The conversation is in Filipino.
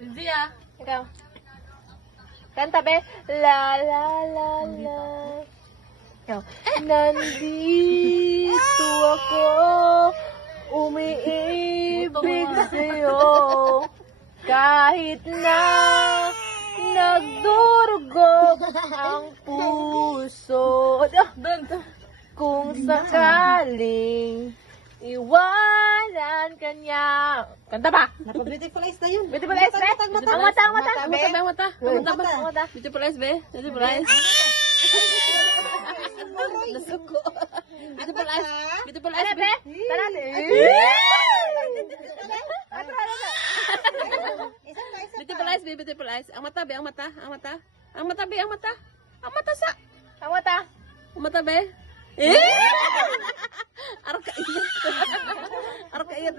Hindi ah. Ikaw. Kanta, be. La, la, la, la. Ikaw. Nandito ako, umiibig sa'yo. Kahit na nagdurugo ang puso. Kung sakaling iwanan ka niya. Kanta ba? Beautiful eyes na yun. Beautiful eyes, be? Ang mata, ang mata. Ang mata, ang mata. Ang mata. Beautiful eyes, be. Beautiful eyes. Nasuko. Beautiful eyes. Beautiful eyes, Ano, be. be? Tara, Beautiful eyes, be. Beautiful eyes. Ang mata, be. Ang mata. Ang mata. Ang mata, be. Ang mata. Ang mata sa. Ang mata. Ang mata, be. Arok ka iyan. Arok ka iyan.